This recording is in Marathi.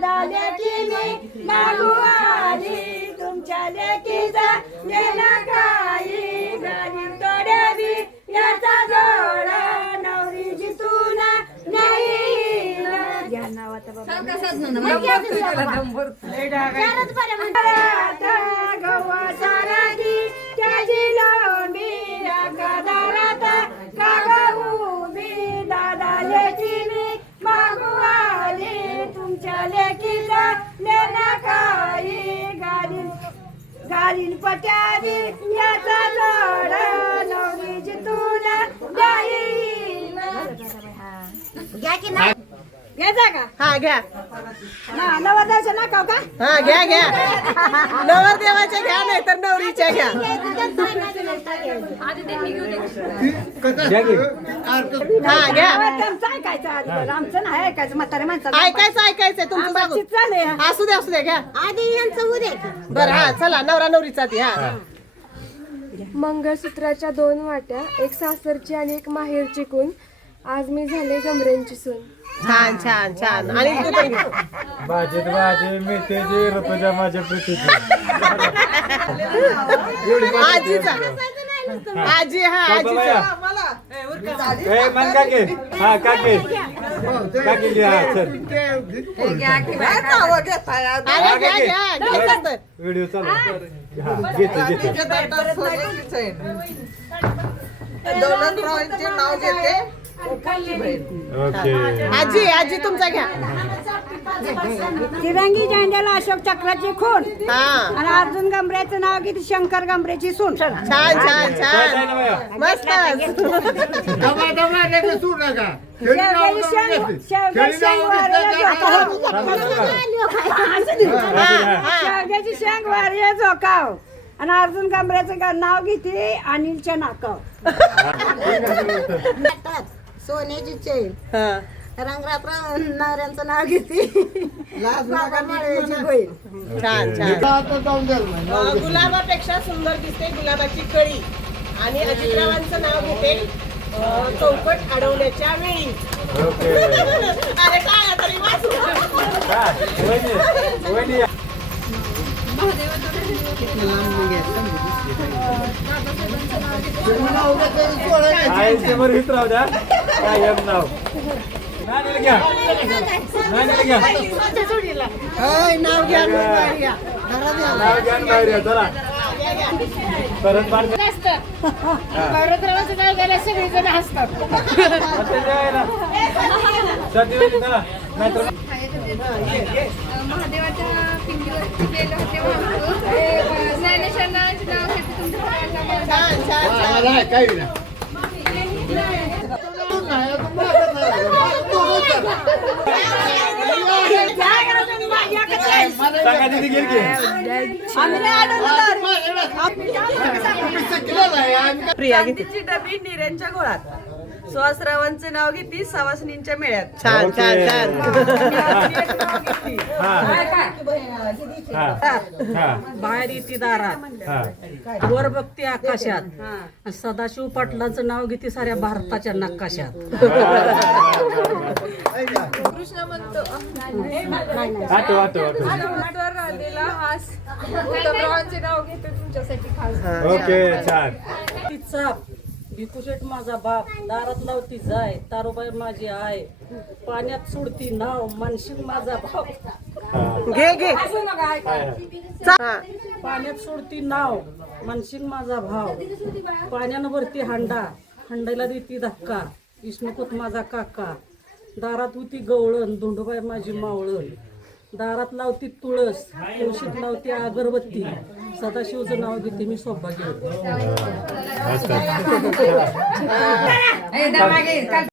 दादा लेकी मी मागू आली. तुमच्या लेकीचा नेला काही गाडी तोड्यावी याचा जोडा. नवरी जितून नाही या नावाचा बाबा. गाडीन पट्यावी याचा जोड नवरी घ्या की नाही? घ्यायचा का हा घ्या. ना नवरदेवाच्या का? हा घ्या घ्या. घ्या नाही तर नवरीच्या घ्या हा घ्या. ऐकायचं आधी. आमचं नाही ऐकायचं म्हातारे माणसाचं ऐकायचं. ऐकायचं तुमचं चालू आहे. असू द्या असू द्या घ्या. आधी यांचं उद्या बरं हा चला नवरा नवरीचा ती हा. मंगळसूत्राच्या दोन वाट्या एक सासरची आणि एक माहेरची खून आज मी झाले गमरेंची सून. छान छान छान. आणि तू पण घे. भाजीत भाजी मेथीची ऋतुजा माझ्या प्रीतीची. आजीचा आजी हा आजीचा ए मन काके हा काके. काके घ्या चल. अरे घ्या घ्या घ्यायचं तर. व्हिडिओ चालू हा घेते घेते. ओके आजी आजी तुमचा घ्या तिरंगी झेंड्याला अशोक चक्राची खून हा आणि अर्जुन गंभऱ्याचं नाव किती शंकर गंभऱ्याची सून छान छान छान मस्त शेवग्याची शेंग- वाऱ्याला झोकाव. शेवग्याची शेंग वाऱ्या झोकाव आणि अर्जुन गंभऱ्याचं नाव घेते अनिलच्या नाकाव सोन्याची चैन हा. रंगराप नवऱ्यांचं नाव घेते. बाबा माळव्याची बहीण. छान छान. अं, गुलाबापेक्षा सुंदर दिसते गुलाबाची कळी. आणि अजितरावांचं नाव घेते अं, चौकट अडवण्याच्या वेळी. ओके. अरे काय तरी वाचू? कायम वहिनी या. आईचे काय नाव नाव घ्या आणि बाहेर या, चला परत चला नाहीतर महादेवाच्या नाव तुमच्या छान छान छान प्रिया घेते डबी निऱ्यांच्या गोळात सुहासरावांचे नाव घेतली सवासनींच्या मेळ्यात. छान छान छान. हा. हा. हा. बाहेर येते दारात. हा. वर बघते आकाशात. आणि सदाशिव पाटलांचं नाव घेते साऱ्या भारताच्या नकाशात. आठव आठव आठव. हास. नाव घेते तुमच्यासाठी खास. ओके छान. ती चाप भिकुशेट माझा बाप दारात लावती जाय तारोबाई माझी आय पाण्यात सोडती नाव मानशिंग माझा भाव हा. घे घे. हा. पाण्यात सोडती नाव मानशिंग माझा भाव पाण्यानं वरती हांडा हांडायला देती धक्का विष्णुपूत माझा काका दारात होती गवळण धोंडोबाई माझी मावळण दारात लावती तुळस तुळशीत लावती अगरबत्ती सदाशिवचं नाव घेते मी सौभाग्यवती मस्त